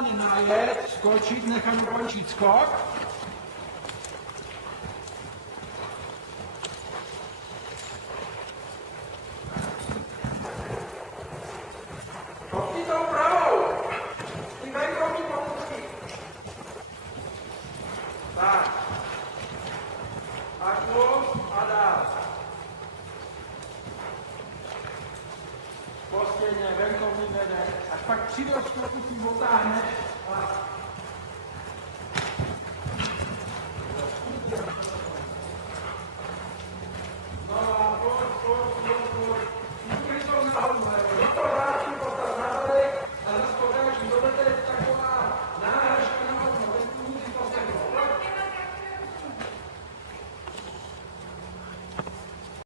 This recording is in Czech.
normálně najet, skočit, nechat ukončit skok. Kopni tou pravou. Ty venkovní pomůcky. Tak. A klub a dál. Po stěně, venkovní vede. Až pak při doskoku tím otáhneš